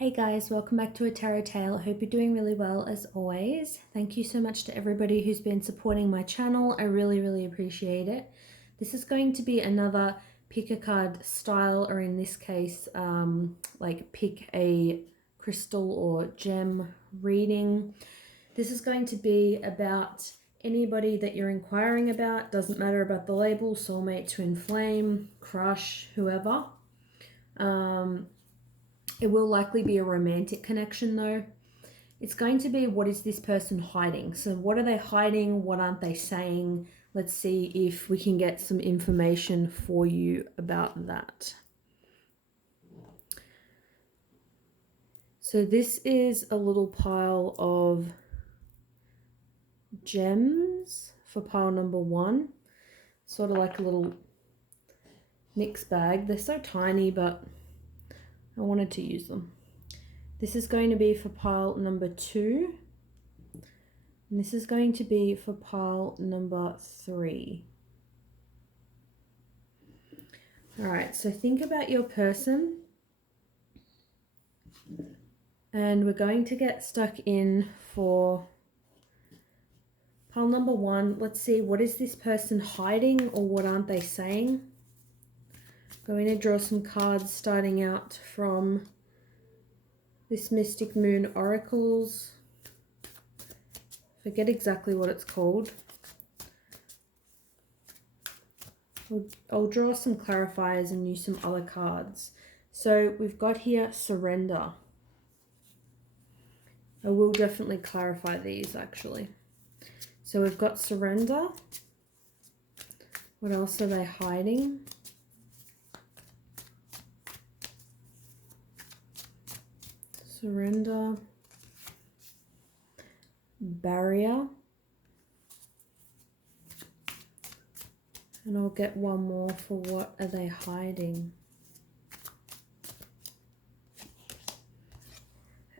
Hey guys, welcome back to a tarot tale. I hope you're doing really well as always. Thank you so much to everybody who's been supporting my channel. I really appreciate it. This is going to be another pick a card style, or in this case, like pick a crystal or gem reading. This is going to be about anybody that you're inquiring about. Doesn't matter about the label, soulmate, twin flame, crush, whoever. It will likely be a romantic connection though. It's going to be, what is this person hiding? So what are they hiding? What aren't they saying? Let's see if we can get some information for you about that. So this is a little pile of gems for pile number 1. Sort of like a little mix bag. They're so tiny, but I wanted to use them. This is going to be for pile number 2. And this is going to be for pile number 3. All right, so think about your person. And we're going to get stuck in for pile number 1. Let's see, what is this person hiding, or what aren't they saying? Going to draw some cards starting out from this Mystic Moon Oracles. Forget exactly what it's called. I'll draw some clarifiers and use some other cards. So we've got here surrender. I will definitely clarify these actually. So we've got surrender. What else are they hiding? Surrender. Barrier. And I'll get one more for what are they hiding.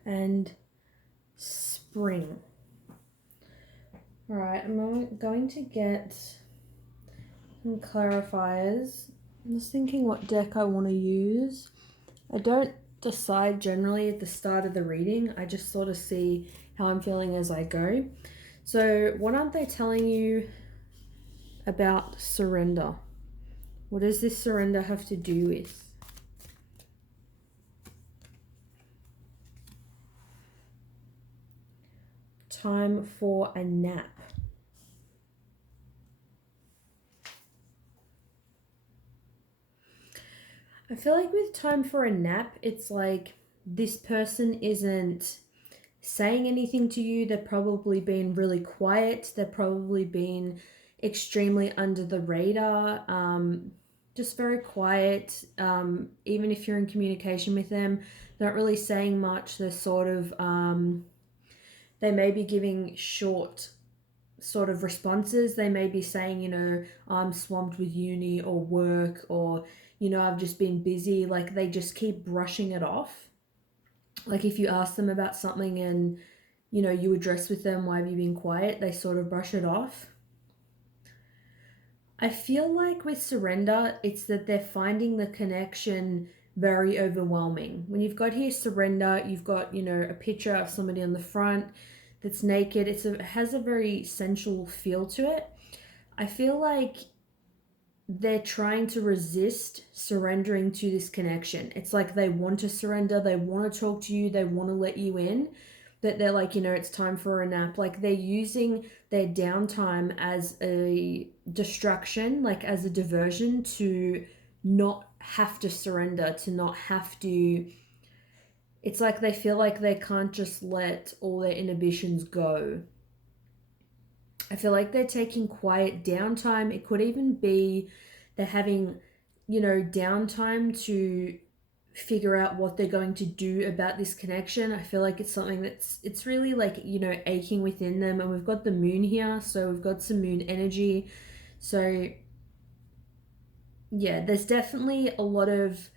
And spring. All right, I'm going to get some clarifiers. I'm just thinking what deck I want to use. I don't decide generally at the start of the reading. I just sort of see how I'm feeling as I go. So what aren't they telling you about surrender? What does this surrender have to do with? Time for a nap. I feel like with time for a nap, it's like this person isn't saying anything to you. They're probably being really quiet. They're probably being extremely under the radar, just very quiet. Even if you're in communication with them, they're not really saying much. They're sort of, they may be giving short sort of responses. They may be saying, you know, I'm swamped with uni or work, or, you know, I've just been busy. Like they just keep brushing it off. Like if you ask them about something and, you know, you address with them, why have you been quiet? They sort of brush it off. I feel like with surrender, it's that they're finding the connection very overwhelming. When you've got here surrender, you've got, you know, a picture of somebody on the front that's naked. It has a very sensual feel to it. I feel like they're trying to resist surrendering to this connection. It's like they want to surrender, they want to talk to you, they want to let you in, but they're like, you know, it's time for a nap. Like they're using their downtime as a distraction, like as a diversion to not have to surrender, to not have to. It's like they feel like they can't just let all their inhibitions go. I feel like they're taking quiet downtime. It could even be they're having, you know, downtime to figure out what they're going to do about this connection. I feel like it's something it's really like, you know, aching within them. And we've got the moon here, so we've got some moon energy. So yeah, there's definitely a lot of,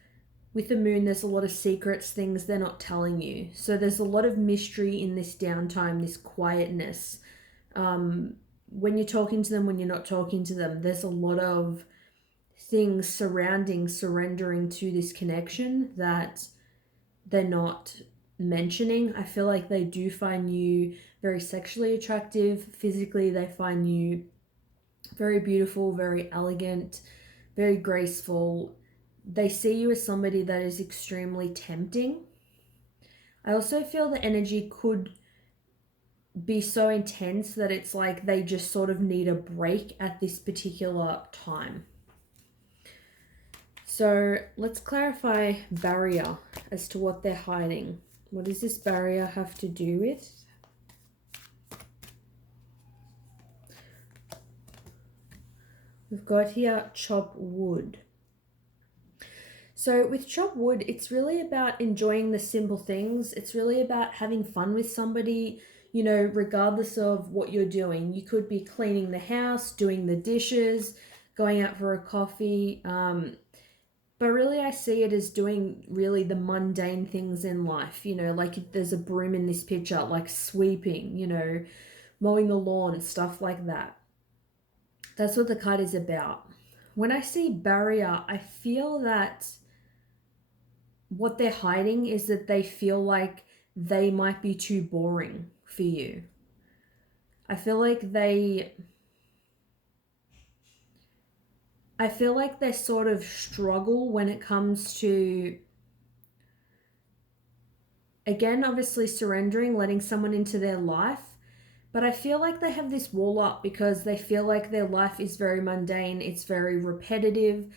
with the moon, there's a lot of secrets, things they're not telling you. So there's a lot of mystery in this downtime, this quietness. When you're talking to them, when you're not talking to them, there's a lot of things surrounding surrendering to this connection that they're not mentioning. I feel like they do find you very sexually attractive. Physically, they find you very beautiful, very elegant, very graceful. They see you as somebody that is extremely tempting. I also feel the energy could be so intense that it's like they just sort of need a break at this particular time. So let's clarify barrier as to what they're hiding. What does this barrier have to do with? We've got here chop wood. So with chop wood, it's really about enjoying the simple things. It's really about having fun with somebody, you know, regardless of what you're doing. You could be cleaning the house, doing the dishes, going out for a coffee. But really I see it as doing really the mundane things in life. You know, like there's a broom in this picture, like sweeping, you know, mowing the lawn, stuff like that. That's what the card is about. When I see barrier, I feel that what they're hiding is that they feel like they might be too boring for you. I feel like they sort of struggle when it comes to, again, obviously surrendering, letting someone into their life. But I feel like they have this wall up because they feel like their life is very mundane. It's very repetitive.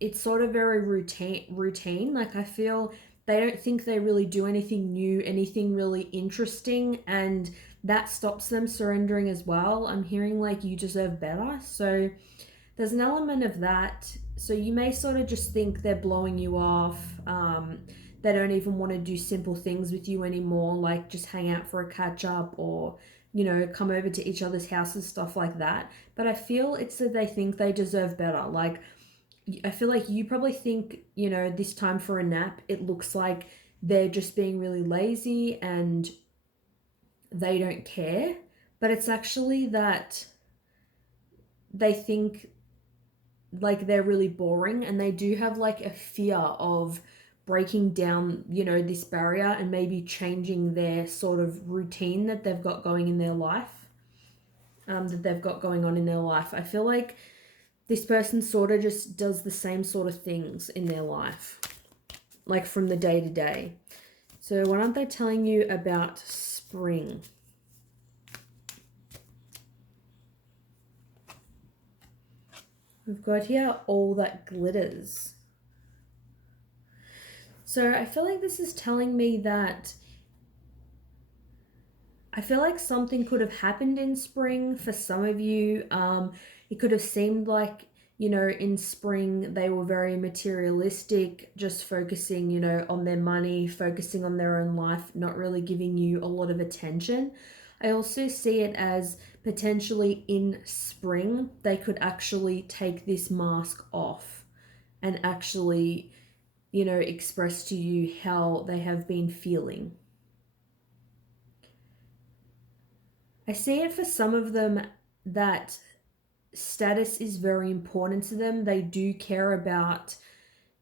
It's sort of very routine. Like I feel they don't think they really do anything new, anything really interesting. And that stops them surrendering as well. I'm hearing like you deserve better. So there's an element of that. So you may sort of just think they're blowing you off. They don't even want to do simple things with you anymore, like just hang out for a catch up or, you know, come over to each other's houses, stuff like that. But I feel it's that they think they deserve better. Like, I feel like you probably think, you know, this time for a nap, it looks like they're just being really lazy and they don't care. But it's actually that they think like they're really boring and they do have like a fear of breaking down, you know, this barrier and maybe changing their sort of routine that they've got going in their life, that they've got going on in their life. I feel like this person sort of just does the same sort of things in their life, like from the day to day. So what aren't they telling you about spring? We've got here all that glitters. So I feel like this is telling me that I feel like something could have happened in spring for some of you. It could have seemed like, you know, in spring they were very materialistic, just focusing, you know, on their money, focusing on their own life, not really giving you a lot of attention. I also see it as potentially in spring they could actually take this mask off and actually, you know, express to you how they have been feeling. I see it for some of them that status is very important to them. They do care about,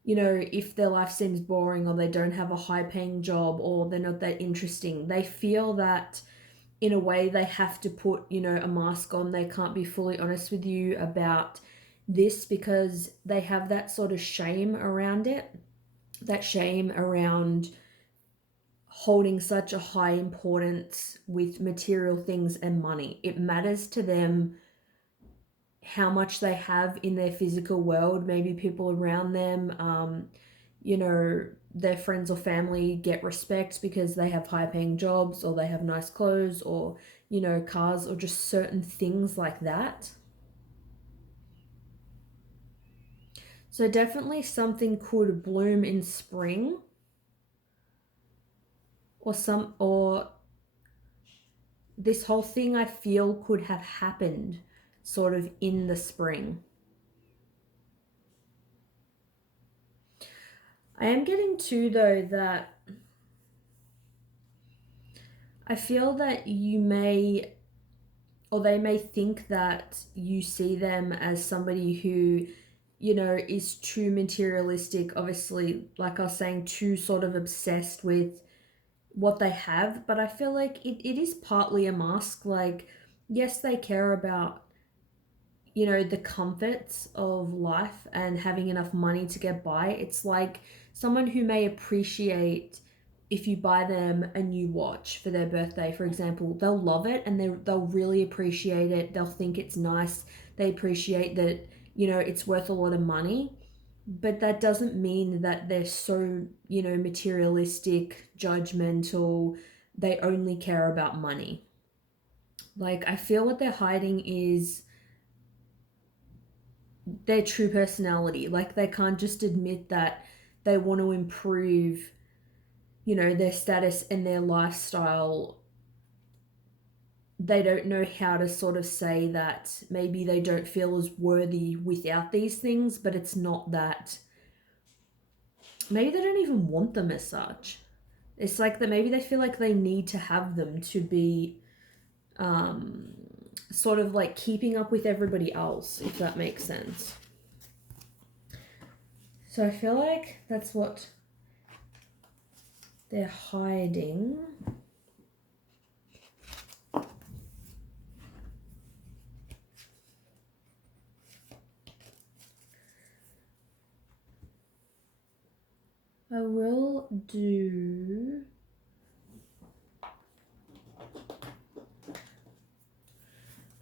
you know, if their life seems boring or they don't have a high paying job or they're not that interesting. They feel that in a way they have to put, you know, a mask on. They can't be fully honest with you about this because they have that sort of shame around it. That shame around holding such a high importance with material things and money. It matters to them how much they have in their physical world. Maybe people around them, you know, their friends or family get respect because they have high paying jobs or they have nice clothes or, you know, cars or just certain things like that. So definitely something could bloom in spring or this whole thing I feel could have happened sort of in the spring. I am getting too though that I feel that you may or they may think that you see them as somebody who, you know, is too materialistic, obviously, like I was saying, too sort of obsessed with what they have, but I feel like it is partly a mask. Like, yes, they care about, you know, the comforts of life and having enough money to get by. It's like someone who may appreciate if you buy them a new watch for their birthday, for example, they'll love it and they'll really appreciate it. They'll think it's nice. They appreciate that, you know, it's worth a lot of money. But that doesn't mean that they're so, you know, materialistic, judgmental. They only care about money. Like, I feel what they're hiding is their true personality. Like, they can't just admit that they want to improve, you know, their status and their lifestyle. They don't know how to sort of say that maybe they don't feel as worthy without these things, but it's not that. Maybe they don't even want them as such. It's like that maybe they feel like they need to have them to be um, sort of like keeping up with everybody else, if that makes sense. So I feel like that's what they're hiding. I will do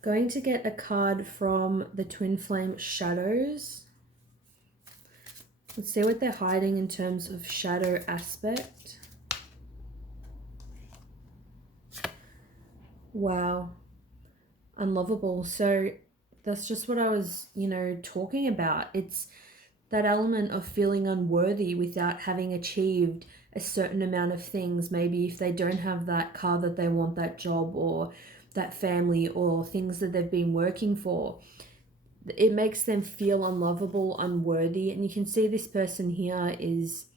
going to get a card from the Twinflame Shadows. Let's see what they're hiding in terms of shadow aspect. Wow. Unlovable. So that's just what I was, you know, talking about. It's that element of feeling unworthy without having achieved a certain amount of things. Maybe if they don't have that car that they want, that job or that family or things that they've been working for, it makes them feel unlovable, unworthy. And you can see this person here is,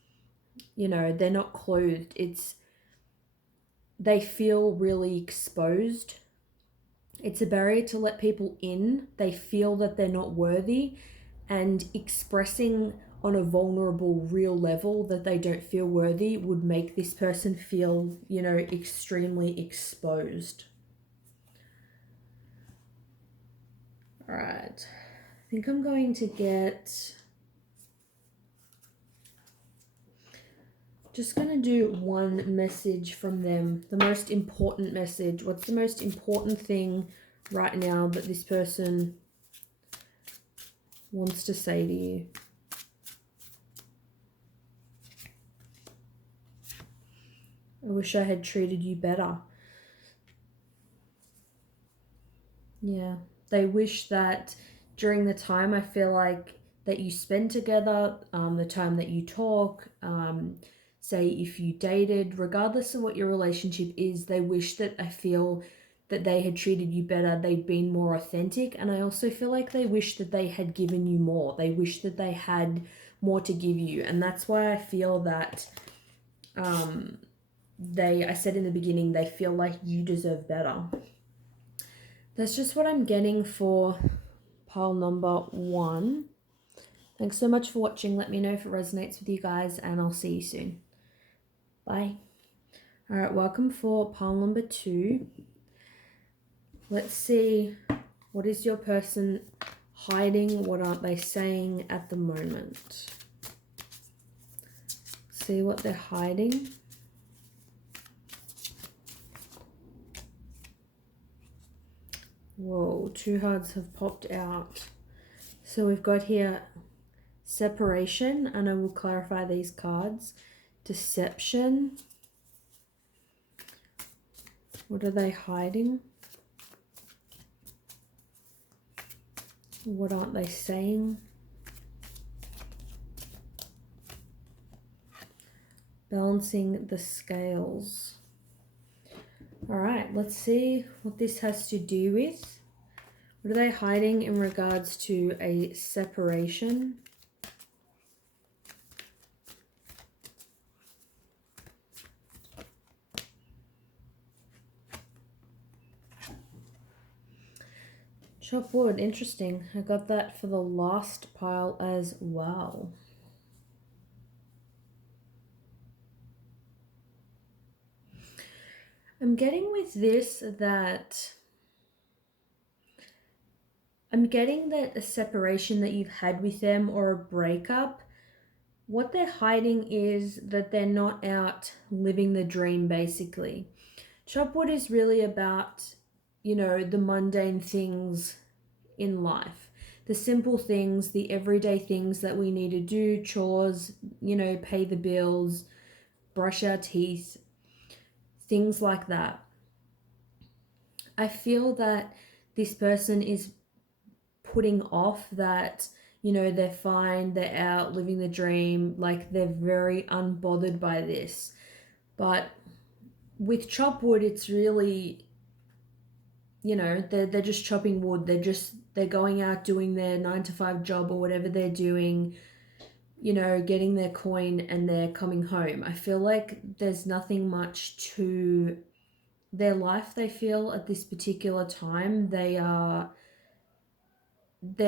you know, they're not clothed. It's, they feel really exposed. It's a barrier to let people in. They feel that they're not worthy, and expressing on a vulnerable, real level that they don't feel worthy would make this person feel, you know, extremely exposed. All right. I think I'm going to get... just going to do one message from them. The most important message. What's the most important thing right now that this person wants to say to you? I wish I had treated you better. Yeah. They wish that during the time I feel like that you spend together, the time that you talk, say if you dated, regardless of what your relationship is, they wish that I feel that they had treated you better, they'd been more authentic. And I also feel like they wish that they had given you more. They wish that they had more to give you. And that's why I feel that I said in the beginning, they feel like you deserve better. That's just what I'm getting for pile number 1. Thanks so much for watching. Let me know if it resonates with you guys, and I'll see you soon. Bye. All right, welcome for pile number 2. Let's see, what is your person hiding? What aren't they saying at the moment? See what they're hiding. Whoa, 2 cards have popped out. So we've got here separation, and I will clarify these cards. Deception. What are they hiding? What aren't they saying? Balancing the scales. All right, let's see what this has to do with. What are they hiding in regards to a separation? Chop wood, interesting. I got that for the last pile as well. I'm getting with this that I'm getting that a separation that you've had with them or a breakup, what they're hiding is that they're not out living the dream, basically. Chopwood is really about, the mundane things in life. The simple things, the everyday things that we need to do, chores, pay the bills, brush our teeth, things like that. I feel that this person is putting off that, they're fine, they're out living the dream, like they're very unbothered by this. But with chop wood, it's really, they're just chopping wood. They're going out doing their 9 to 5 job or whatever they're doing, getting their coin and they're coming home. I feel like there's nothing much to their life. They feel at this particular time they're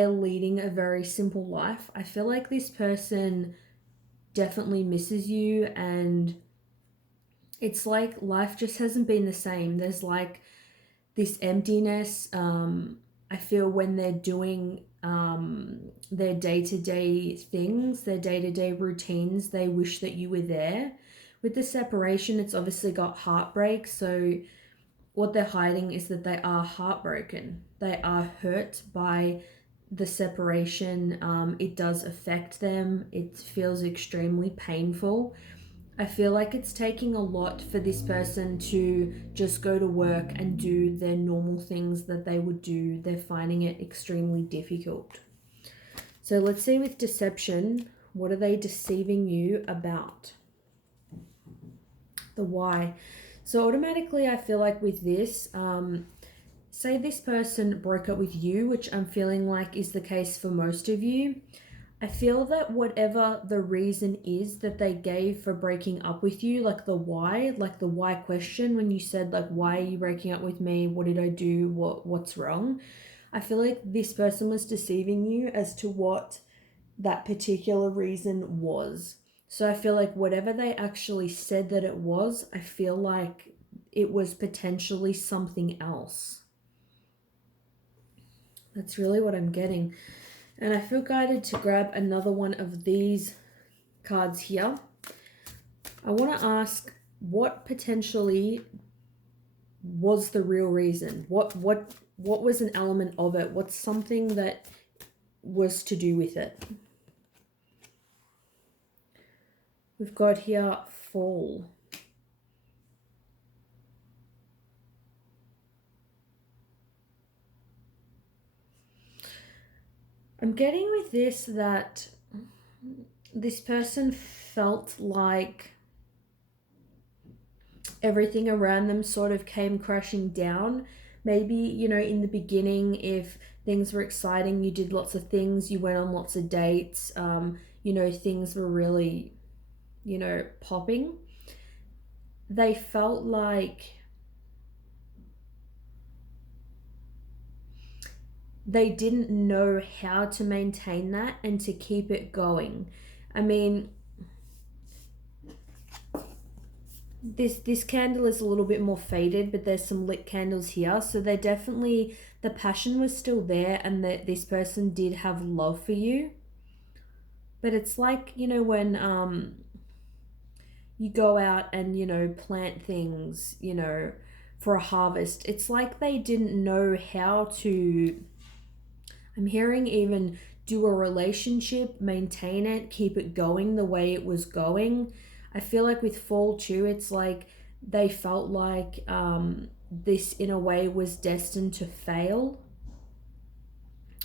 leading a very simple life. I feel like this person definitely misses you, and it's like life just hasn't been the same. There's like this emptiness. I feel when they're doing their day-to-day things, their day-to-day routines, they wish that you were there. With the separation, it's obviously got heartbreak, so what they're hiding is that they are heartbroken. They are hurt by the separation. It does affect them. It feels extremely painful. I feel like it's taking a lot for this person to just go to work and do their normal things that they would do. They're finding it extremely difficult. So let's see with deception, what are they deceiving you about? The why. So automatically I feel like with this, say this person broke up with you, which I'm feeling like is the case for most of you. I feel that whatever the reason is that they gave for breaking up with you, like the why question, when you said like, why are you breaking up with me? What did I do? What's wrong? I feel like this person was deceiving you as to what that particular reason was. So I feel like whatever they actually said that it was, I feel like it was potentially something else. That's really what I'm getting. And I feel guided to grab another one of these cards here. I want to ask, what potentially was the real reason? What was an element of it? What's something that was to do with it? We've got here fall. I'm getting with this that this person felt like everything around them sort of came crashing down. Maybe, in the beginning, if things were exciting, you did lots of things, you went on lots of dates, things were really, popping. They felt like they didn't know how to maintain that and to keep it going. I mean, this candle is a little bit more faded, but there's some lit candles here. So they definitely, the passion was still there, and that this person did have love for you. But it's like, when you go out and, plant things, for a harvest. It's like they didn't know how to, I'm hearing even do a relationship, maintain it, keep it going the way it was going. I feel like with fall too, it's like they felt like this in a way was destined to fail.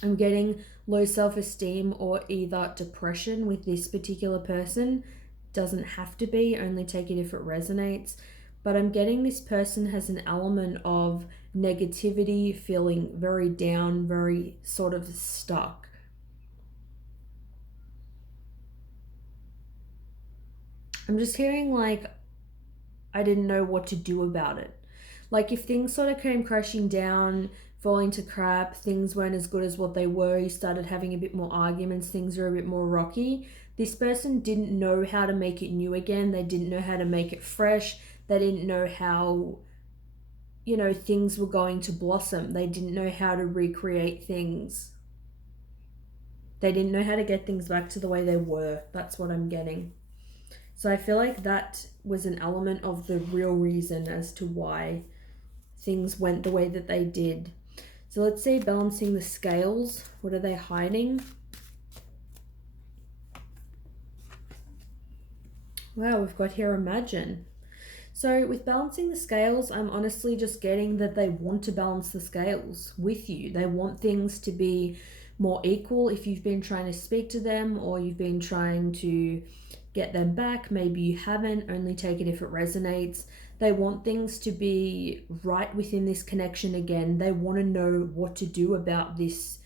I'm getting low self-esteem or either depression with this particular person. Doesn't have to be, only take it if it resonates. But I'm getting this person has an element of negativity, feeling very down, very sort of stuck. I'm just hearing like, I didn't know what to do about it. Like if things sort of came crashing down, falling to crap, things weren't as good as what they were, you started having a bit more arguments, things are a bit more rocky. This person didn't know how to make it new again. They didn't know how to make it fresh. They didn't know how you know, things were going to blossom. They didn't know how to recreate things. They didn't know how to get things back to the way they were. That's what I'm getting. So I feel like that was an element of the real reason as to why things went the way that they did. So let's say balancing the scales. What are they hiding? Wow, we've got here imagine. So with balancing the scales, I'm honestly just getting that they want to balance the scales with you. They want things to be more equal. If you've been trying to speak to them or you've been trying to get them back, maybe you haven't, only take it if it resonates. They want things to be right within this connection again. They want to know what to do about this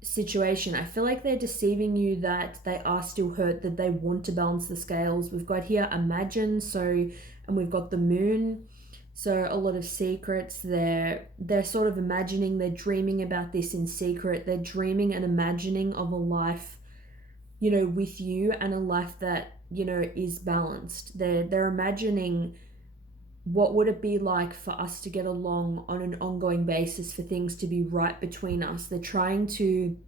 situation. I feel like they're deceiving you that they are still hurt, that they want to balance the scales. We've got here imagine, so, and we've got the moon, so a lot of secrets. They're sort of imagining, they're dreaming about this in secret. They're dreaming and imagining of a life, you know, with you, and a life that, you know, is balanced. They're imagining what would it be like for us to get along on an ongoing basis, for things to be right between us. They're trying to,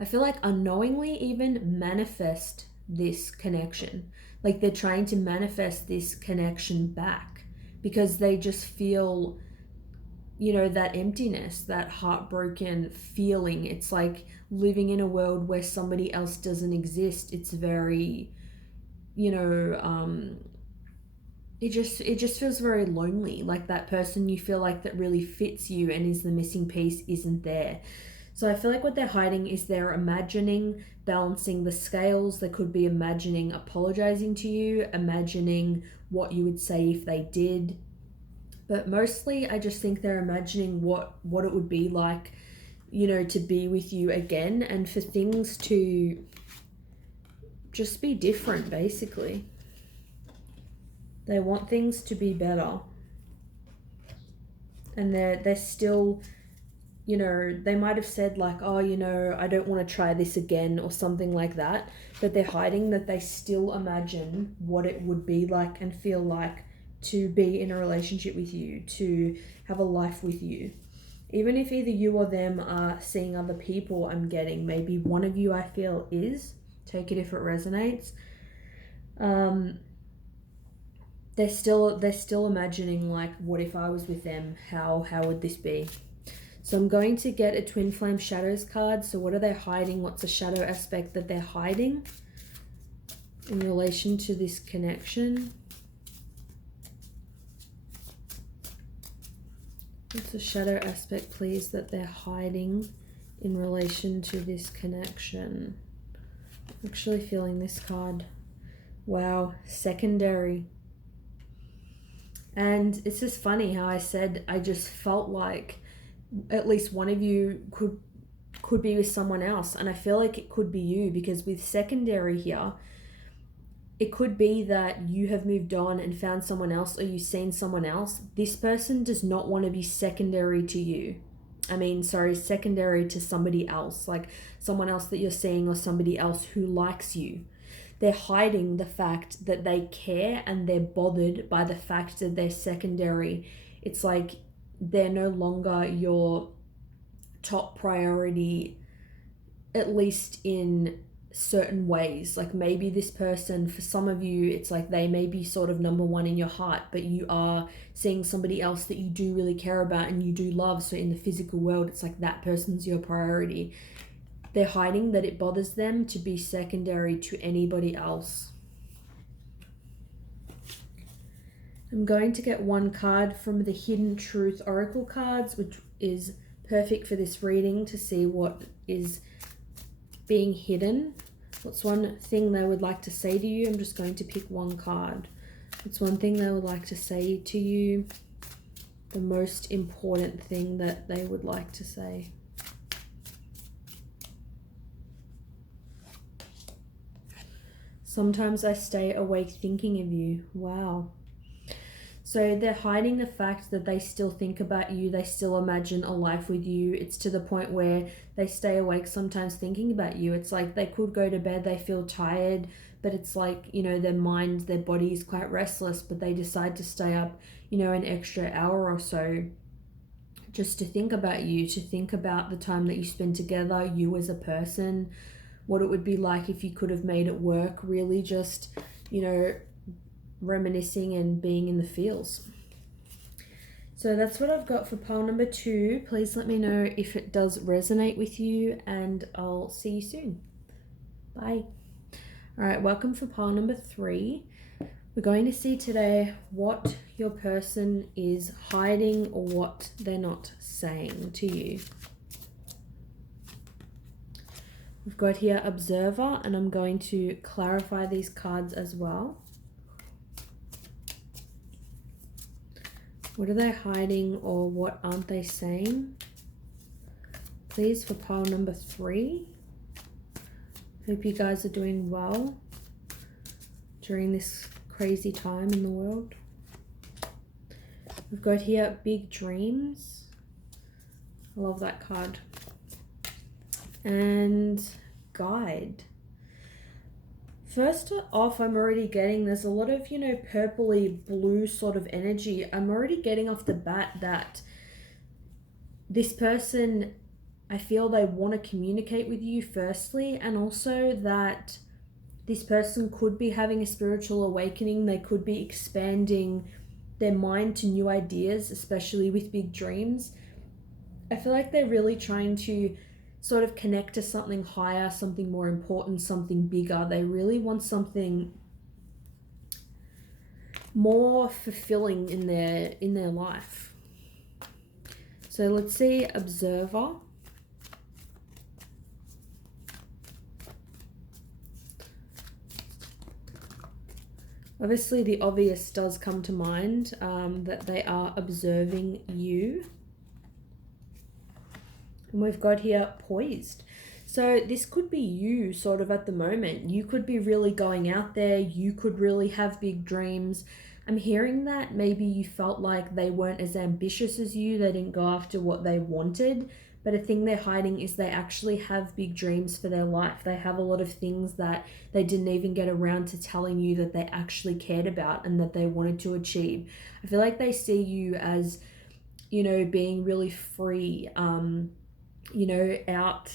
I feel like unknowingly even, manifest this connection. Like they're trying to manifest this connection back because they just feel, you know, that emptiness, that heartbroken feeling. It's like living in a world where somebody else doesn't exist. It's very, you know, it just feels very lonely. Like that person you feel like that really fits you and is the missing piece isn't there. So I feel like what they're hiding is they're imagining balancing the scales. They could be imagining apologizing to you, imagining what you would say if they did. But mostly I just think they're imagining what it would be like, you know, to be with you again, and for things to just be different, basically. They want things to be better. And they're still, you know, they might have said like, oh, you know, I don't want to try this again or something like that. But they're hiding that they still imagine what it would be like and feel like to be in a relationship with you, to have a life with you. Even if either you or them are seeing other people, I'm getting, maybe one of you I feel is, take it if it resonates. They're still imagining like, what if I was with them? How would this be? So I'm going to get a Twinflame Shadows card. So what are they hiding? What's the shadow aspect that they're hiding in relation to this connection? What's the shadow aspect, please, that they're hiding in relation to this connection? I'm actually feeling this card. Wow, secondary. And it's just funny how I said I just felt like at least one of you could be with someone else, and I feel like it could be you, because with secondary here, it could be that you have moved on and found someone else, or you've seen someone else. This person does not want to be secondary to you. Secondary to somebody else, like someone else that you're seeing or somebody else who likes you. They're hiding the fact that they care, and they're bothered by the fact that they're secondary. It's like they're no longer your top priority, at least in certain ways. Like maybe this person, for some of you, it's like they may be sort of number one in your heart, but you are seeing somebody else that you do really care about and you do love. So in the physical world, it's like that person's your priority. They're hiding that it bothers them to be secondary to anybody else. I'm going to get one card from the Hidden Truth Oracle cards, which is perfect for this reading, to see what is being hidden. What's one thing they would like to say to you? I'm just going to pick one card. What's one thing they would like to say to you? The most important thing that they would like to say. Sometimes I stay awake thinking of you. Wow. So they're hiding the fact that they still think about you. They still imagine a life with you. It's to the point where they stay awake sometimes thinking about you. It's like they could go to bed, they feel tired, but it's like, you know, their mind, their body is quite restless, but they decide to stay up, you know, an extra hour or so just to think about you, to think about the time that you spend together, you as a person, what it would be like if you could have made it work, really just, you know, reminiscing and being in the feels. So that's what I've got for pile number 2. Please let me know if it does resonate with you, and I'll see you soon. Bye. All right, welcome for pile number 3. We're going to see today what your person is hiding or what they're not saying to you. We've got here Observer, and I'm going to clarify these cards as well. What are they hiding or what aren't they saying? Please, for pile number 3. Hope you guys are doing well during this crazy time in the world. We've got here Big Dreams. I love that card. And Guide. First off, I'm already getting, there's a lot of, you know, purpley blue sort of energy. I'm already getting off the bat that this person, I feel they want to communicate with you firstly, and also that this person could be having a spiritual awakening. They could be expanding their mind to new ideas, especially with big dreams. I feel like they're really trying to sort of connect to something higher, something more important, something bigger. They really want something more fulfilling in their life. So let's see Observer. Obviously the obvious does come to mind, that they are observing you. And we've got here Poised. So this could be you sort of at the moment. You could be really going out there. You could really have big dreams. I'm hearing that maybe you felt like they weren't as ambitious as you. They didn't go after what they wanted. But a thing they're hiding is they actually have big dreams for their life. They have a lot of things that they didn't even get around to telling you that they actually cared about and that they wanted to achieve. I feel like they see you as, you know, being really free, you know, out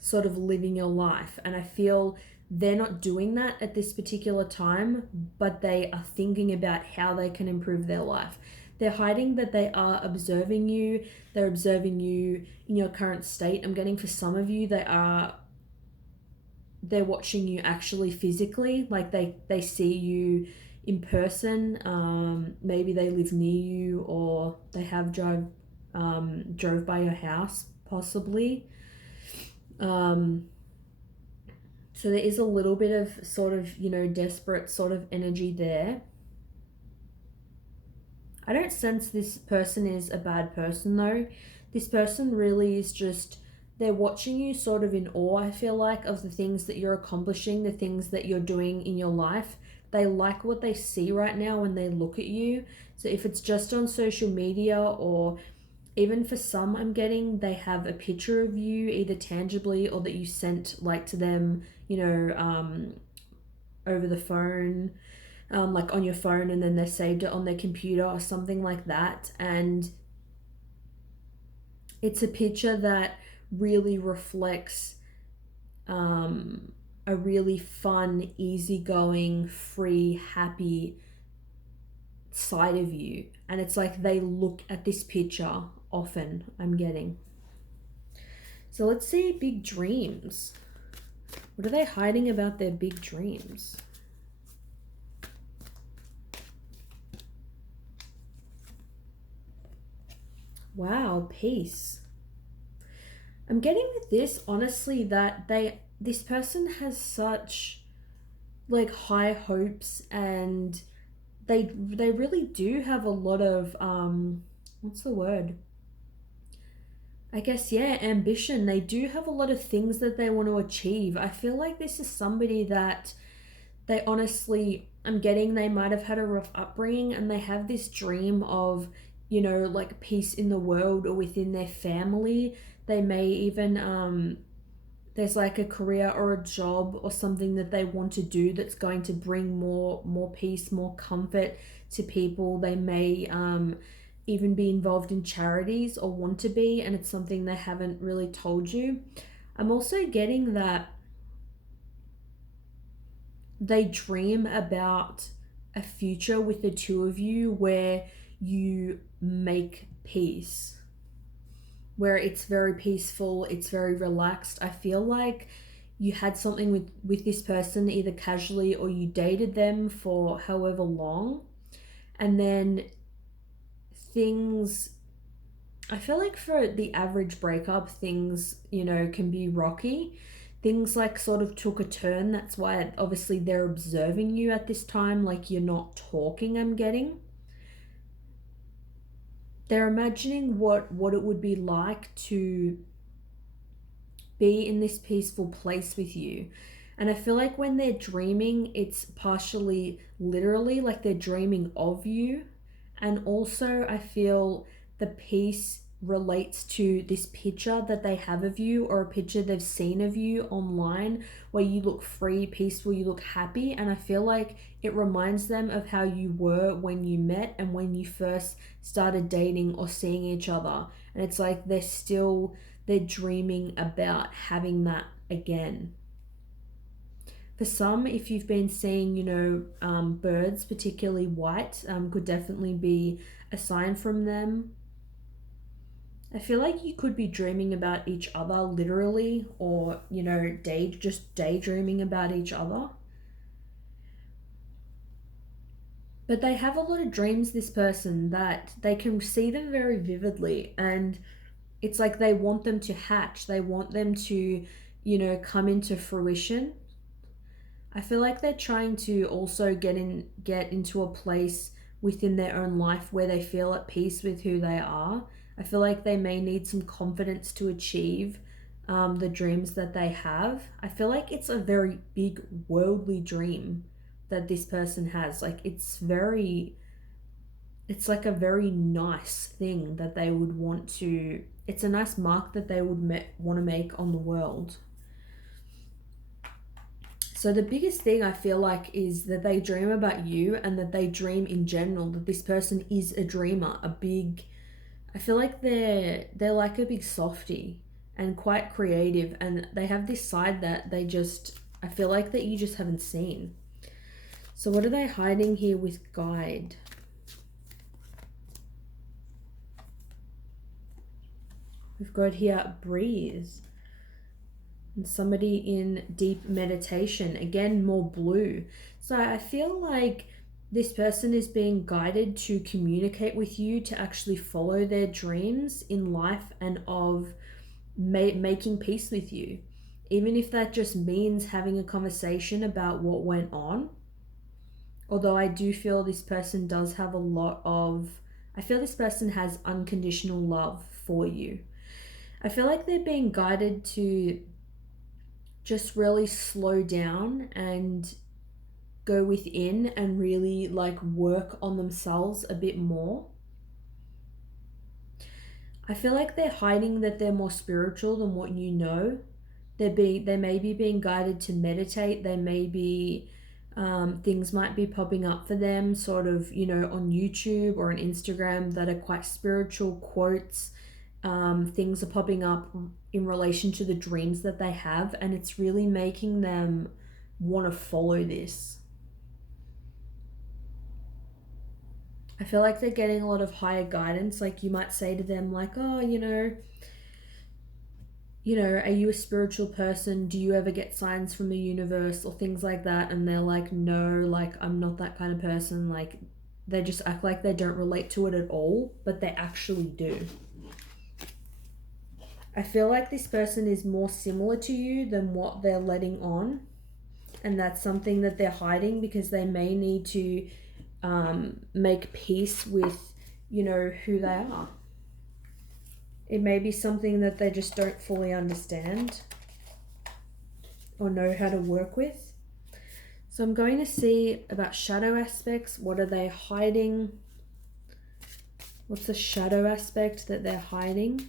sort of living your life. And I feel they're not doing that at this particular time, but they are thinking about how they can improve their life. They're hiding that they are observing you. They're observing you in your current state. I'm getting for some of you, they're watching you actually physically, like they see you in person. Maybe they live near you, or they have drove by your house, possibly. So there is a little bit of sort of, you know, desperate sort of energy there. I don't sense this person is a bad person though. This person really is just, they're watching you sort of in awe, I feel like, of the things that you're accomplishing, the things that you're doing in your life. They like what they see right now when they look at you. So if it's just on social media, or even for some, I'm getting they have a picture of you either tangibly or that you sent like to them, you know, over the phone, like on your phone, and then they saved it on their computer or something like that. And it's a picture that really reflects a really fun, easygoing, free, happy side of you. And it's like they look at this picture often, I'm getting. So let's see Big Dreams. What are they hiding about their big dreams? Wow, Peace. I'm getting with this, honestly, that this person has such like high hopes, and they really do have a lot of what's the word? I guess, yeah, ambition. They do have a lot of things that they want to achieve. I feel like this is somebody that they honestly, I'm getting they might have had a rough upbringing, and they have this dream of, you know, like peace in the world or within their family. They may even there's like a career or a job or something that they want to do that's going to bring more peace, more comfort to people. They may even be involved in charities or want to be, and it's something they haven't really told you. I'm also getting that they dream about a future with the two of you where you make peace, where it's very peaceful, it's very relaxed. I feel like you had something with this person either casually or you dated them for however long, and then things, I feel like for the average breakup, things, can be rocky. Things like sort of took a turn. That's why obviously they're observing you at this time, like you're not talking, I'm getting. They're imagining what it would be like to be in this peaceful place with you. And I feel like when they're dreaming, it's partially literally like they're dreaming of you. And also, I feel the peace relates to this picture that they have of you, or a picture they've seen of you online where you look free, peaceful, you look happy. And I feel like it reminds them of how you were when you met and when you first started dating or seeing each other. And it's like they're dreaming about having that again. For some, if you've been seeing, birds, particularly white, could definitely be a sign from them. I feel like you could be dreaming about each other literally, or, just daydreaming about each other. But they have a lot of dreams, this person, that they can see them very vividly, and it's like they want them to hatch. They want them to, come into fruition. I feel like they're trying to also get into a place within their own life where they feel at peace with who they are. I feel like they may need some confidence to achieve the dreams that they have. I feel like it's a very big worldly dream that this person has. Like it's like a very nice thing that they would want to, it's a nice mark that they would want to make on the world. So the biggest thing I feel like is that they dream about you, and that they dream in general, that this person is a dreamer, I feel like they're like a big softie and quite creative, and they have this side that I feel like that you just haven't seen. So what are they hiding here with guide? We've got here breathe. And somebody in deep meditation. Again, more blue. So I feel like this person is being guided to communicate with you, to actually follow their dreams in life, and of making peace with you. Even if that just means having a conversation about what went on. Although I do feel this person does have I feel this person has unconditional love for you. I feel like they're being guided to just really slow down and go within and really like work on themselves a bit more. I feel like they're hiding that they're more spiritual than what you know. They may be being guided to meditate. They may be things might be popping up for them sort of, on YouTube or on Instagram that are quite spiritual quotes. Things are popping up in relation to the dreams that they have, and it's really making them want to follow this. I feel like they're getting a lot of higher guidance. Like you might say to them like, oh, are you a spiritual person? Do you ever get signs from the universe or things like that? And they're like, no, like I'm not that kind of person. Like they just act like they don't relate to it at all, but they actually do. I feel like this person is more similar to you than what they're letting on. And that's something that they're hiding, because they may need to make peace with, who they are. It may be something that they just don't fully understand or know how to work with. So I'm going to see about shadow aspects. What are they hiding? What's the shadow aspect that they're hiding?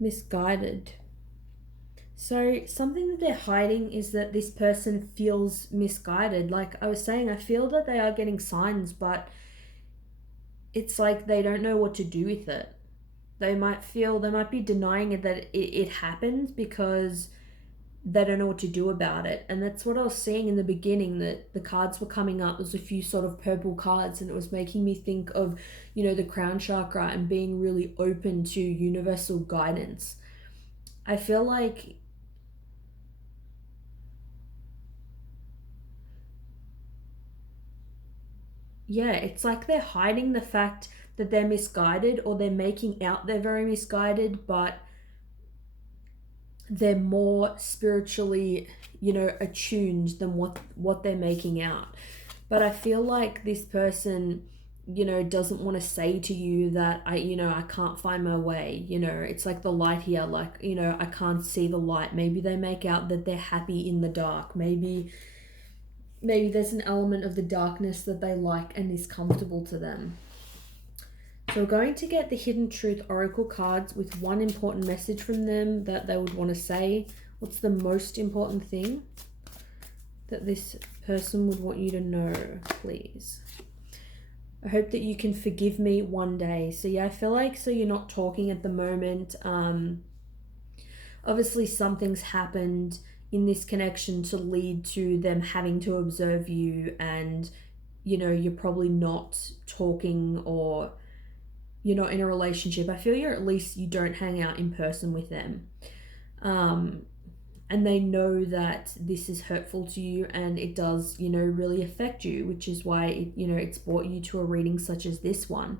Misguided. So something that they're hiding is that this person feels misguided. Like I was saying, I feel that they are getting signs, but it's like they don't know what to do with it. They might be denying it that it happened because they don't know what to do about it. And that's what I was seeing in the beginning, that the cards were coming up. There's a few sort of purple cards, and it was making me think of, the crown chakra and being really open to universal guidance. I feel like, yeah, it's like they're hiding the fact that they're misguided, or they're making out they're very misguided, but they're more spiritually, attuned than what they're making out. But I feel like this person, doesn't want to say to you that I can't find my way. It's like the light here, like, I can't see the light. Maybe they make out that they're happy in the dark. Maybe there's an element of the darkness that they like and is comfortable to them. So we're going to get the Hidden Truth Oracle cards with one important message from them that they would want to say. What's the most important thing that this person would want you to know, please? I hope that you can forgive me one day. So yeah, I feel like, so you're not talking at the moment. Obviously something's happened in this connection to lead to them having to observe you, and you're probably not talking, or you're not in a relationship. I feel you don't hang out in person with them. And they know that this is hurtful to you, and it does, really affect you, which is why it's brought you to a reading such as this one.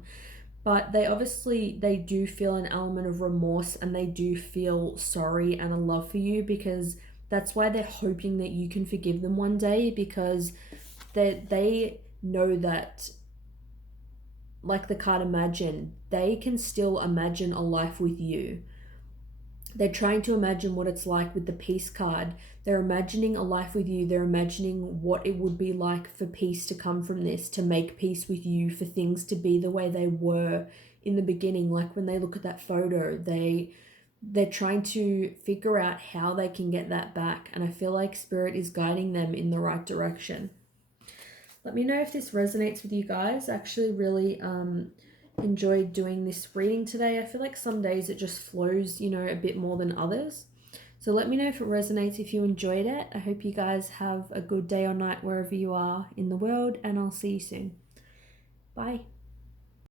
But they do feel an element of remorse, and they do feel sorry and a love for you, because that's why they're hoping that you can forgive them one day, because they know that, like the card Imagine, they can still imagine a life with you. They're trying to imagine what it's like with the Peace card. They're imagining a life with you. They're imagining what it would be like for peace to come from this, to make peace with you, for things to be the way they were in the beginning. Like when they look at that photo, they're trying to figure out how they can get that back. And I feel like Spirit is guiding them in the right direction. Let me know if this resonates with you guys. I actually really enjoyed doing this reading today. I feel like some days it just flows, a bit more than others. So let me know if it resonates, if you enjoyed it. I hope you guys have a good day or night wherever you are in the world, and I'll see you soon. Bye.